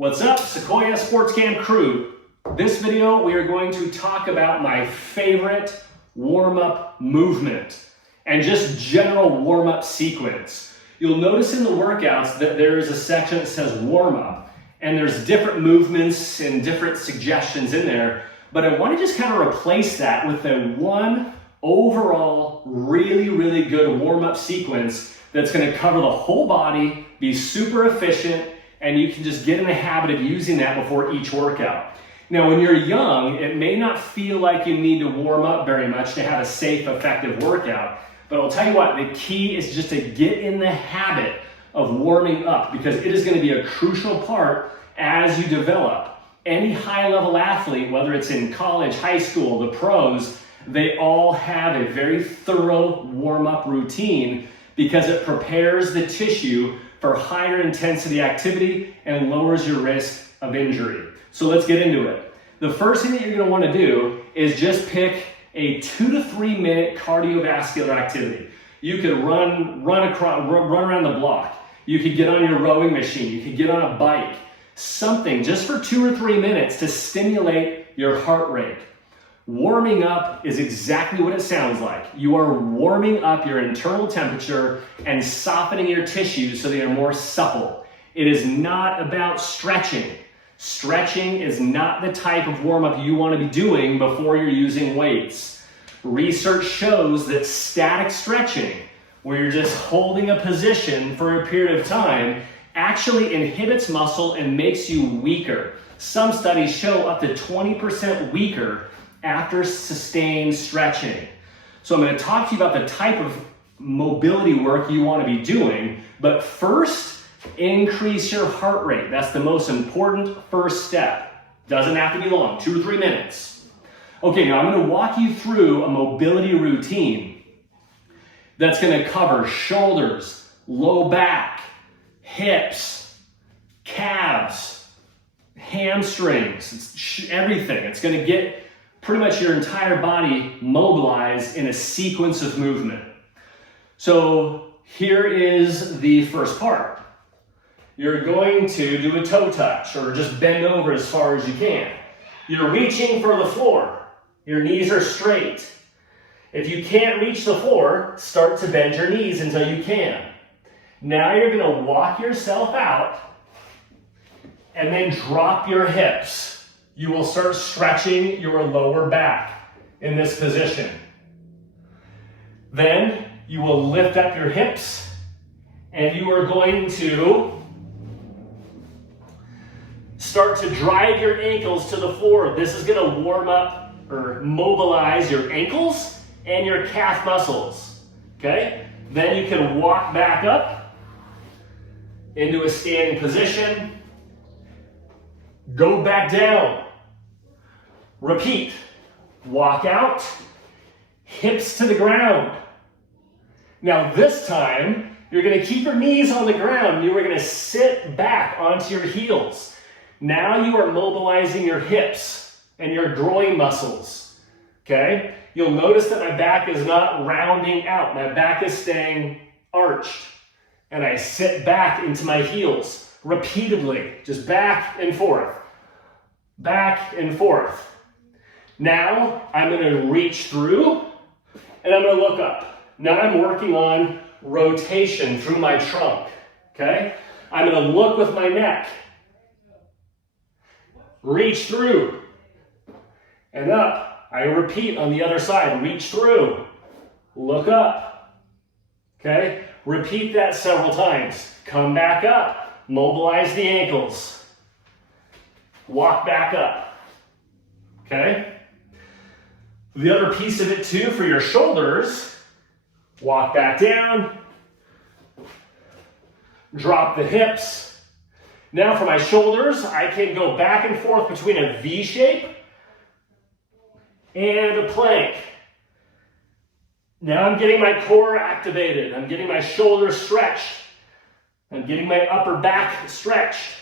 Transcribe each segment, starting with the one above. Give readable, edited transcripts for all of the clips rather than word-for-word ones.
What's up, Sequoia Sports Camp crew? This video, we are going to talk about my favorite warm-up movement and just general warm-up sequence. You'll notice in the workouts that there is a section that says warm-up, and there's different movements and different suggestions in there, but I want to just kind of replace that with a one overall really good warm-up sequence that's going to cover the whole body, be super efficient, and you can just get in the habit of using that before each workout. Now, when you're young, it may not feel like you need to warm up very much to have a safe, effective workout. But I'll tell you what, the key is just to get in the habit of warming up, because it is going to be a crucial part as you develop. Any high-level athlete, whether it's in college, high school, the pros, they all have a very thorough warm-up routine because it prepares the tissue for higher intensity activity and lowers your risk of injury. So let's get into it. The first thing that you're going to want to do is just pick a 2 to 3 minute cardiovascular activity. You could run around the block. You could get on your rowing machine. You could get on a bike. Something just for 2 or 3 minutes to stimulate your heart rate. Warming up is exactly what it sounds like. You are warming up your internal temperature and softening your tissues so they are more supple. It is not about stretching. Stretching is not the type of warm-up you want to be doing before you're using weights. Research shows that static stretching, where you're just holding a position for a period of time, actually inhibits muscle and makes you weaker. Some studies show up to 20% weaker after sustained stretching. So I'm going to talk to you about the type of mobility work you want to be doing, but first, increase your heart rate. That's the most important first step. Doesn't have to be long, 2 or 3 minutes. Okay, now I'm going to walk you through a mobility routine that's going to cover shoulders, low back, hips, calves, hamstrings, everything. It's going to get pretty much your entire body mobilized in a sequence of movement. So here is the first part. You're going to do a toe touch or just bend over as far as you can. You're reaching for the floor. Your knees are straight. If you can't reach the floor, start to bend your knees until you can. Now you're going to walk yourself out and then drop your hips. You will start stretching your lower back in this position. Then you will lift up your hips and you are going to start to drive your ankles to the floor. This is going to warm up or mobilize your ankles and your calf muscles. Okay? Then you can walk back up into a standing position. Go back down. Repeat. Walk out. Hips to the ground. Now this time, you're going to keep your knees on the ground. You are going to sit back onto your heels. Now you are mobilizing your hips and your groin muscles. Okay? You'll notice that my back is not rounding out. My back is staying arched. And I sit back into my heels repeatedly. Just back and forth. Back and forth. Now I'm going to reach through and I'm going to look up. Now I'm working on rotation through my trunk. Okay? I'm going to look with my neck. Reach through and up. I repeat on the other side. Reach through. Look up. Okay? Repeat that several times. Come back up. Mobilize the ankles. Walk back up. Okay? The other piece of it too for your shoulders, walk back down. Drop the hips. Now for my shoulders, I can go back and forth between a V shape and a plank. Now I'm getting my core activated. I'm getting my shoulders stretched. I'm getting my upper back stretched.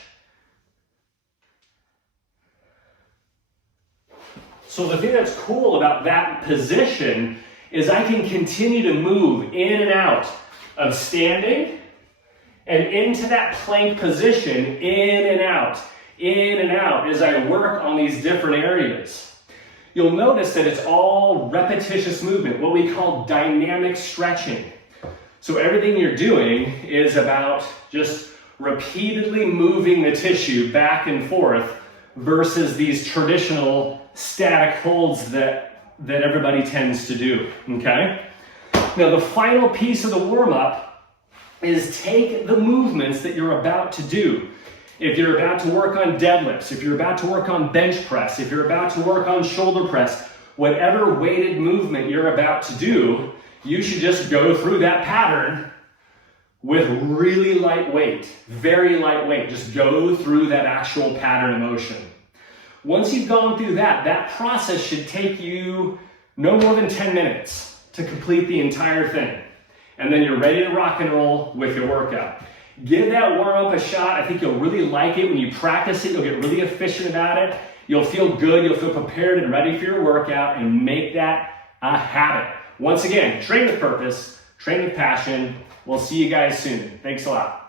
So the thing that's cool about that position is I can continue to move in and out of standing and into that plank position, in and out. in and out as I work on these different areas. You'll notice that it's all repetitious movement, what we call dynamic stretching. So everything you're doing is about just repeatedly moving the tissue back and forth versus these traditional static holds that everybody tends to do, okay? Now the final piece of the warm-up is take the movements that you're about to do. If you're about to work on deadlifts, if you're about to work on bench press, if you're about to work on shoulder press, whatever weighted movement you're about to do, you should just go through that pattern with really light weight, very light weight. Just go through that actual pattern of motion. Once you've gone through that, that process should take you no more than 10 minutes to complete the entire thing. And then you're ready to rock and roll with your workout. Give that warm-up a shot. I think you'll really like it. When you practice it, you'll get really efficient about it. You'll feel good. You'll feel prepared and ready for your workout, and make that a habit. Once again, train with purpose, train with passion. We'll see you guys soon. Thanks a lot.